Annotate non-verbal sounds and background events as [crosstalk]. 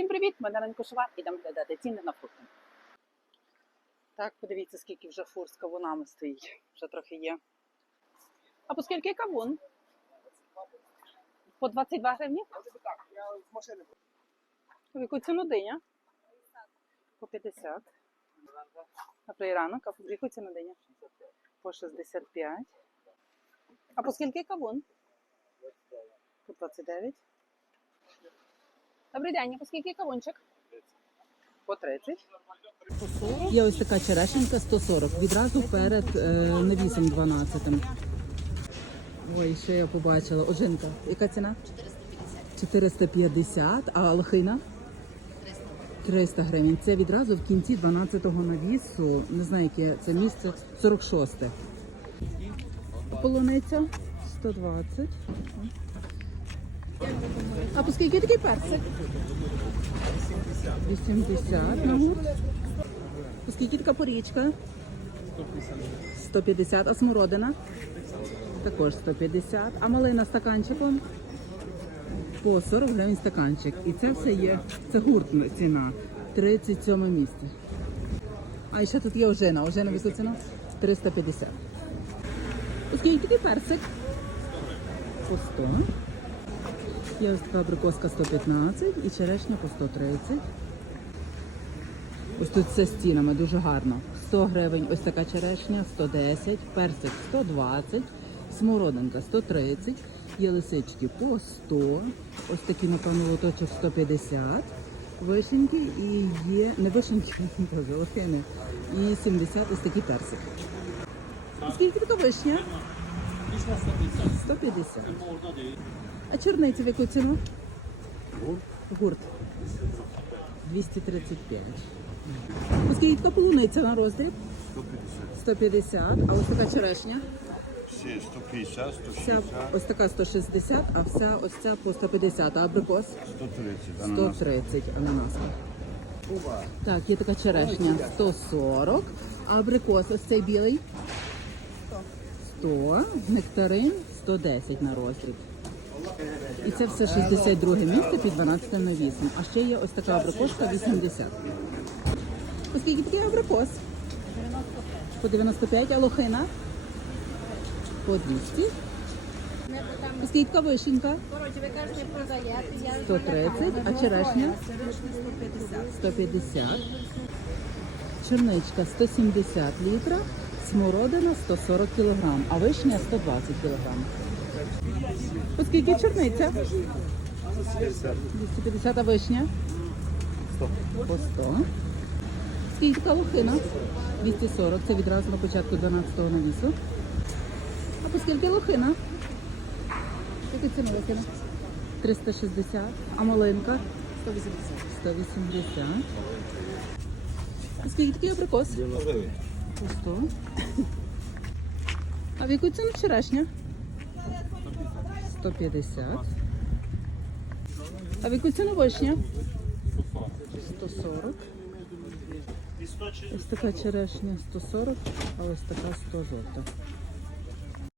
Всім привіт! Мене Ранко Шова. Ідемо глядати ціни на фрукти. Так, подивіться, скільки вже фур з кавунами стоїть. Вже трохи є. А по скільки кавун? По 22 гривні? В яку ціну диня? По 50. Добрий ранок. А по яку ціну диня? По 65. А по скільки кавун? По 29. Добрий день, а по скільки кавунчик? По 30. Є ось така черешенька 140, відразу перед е, навісом 12. Ой, що я побачила. Ожинка. Яка ціна? 450. А лохина? 300 гривень. Це відразу в кінці 12-го навісу. Не знаю, яке це місце. 46. Полуниця 120. А по скільки такий персик? 80 на гурт. По скільки така порічка? 150. А смородина? Також 150. А малина стаканчиком? По 40 гривень стаканчик. І це все є, це гуртна ціна. 37 місце. А ще тут є ожина. Ожина яку ціна? 350. По скільки такий персик? По 100. Є ось така абрикоска 115 і черешня по 130. Ось тут все з цінами дуже гарно. 100 гривень ось така черешня, 110, персик 120, смородинка 130, є лисички по 100, ось такі, напевно, лоточок 150, вишеньки і є, не вишеньки, [laughs] лохини, і 70 ось такі персики. Скільки така вишня? 150. А чорниця в яку ціну? Гурт. Гурт. 235. Оскільки така полуниця на роздріб? 150. 150. А ось така черешня? Всі 150, Вся ось така 160, а вся ось ця по 150. А абрикос? 130. ананас. 130 ананаска. Так, є така черешня 140. А абрикос ось цей білий? 100. Нектарин 110 на роздріб. І це все 62 місце під 12 навісом. А ще є ось така абрикоска 80. Оскільки такий абрикос? По 95, а лохина? По 200. Оскільки така вишенька? 130, а черешня? 150. 150. Черничка 170 літра, смородина 140 кілограм, а вишня 120 кілограм. Оскільки черниця? 250, а вишня? 100. По 100. Скільки лохина? 240, це відразу на початку 12-го навісу. А по скільки лохина? Яка ціна лохина? 360. А малинка? 180. 180. А скільки такий абрикос? По 100. А в яку ціну черешня? 150. А в яку ціну вишня? 140. Ось така черешня 140, а ось така 100 жовта.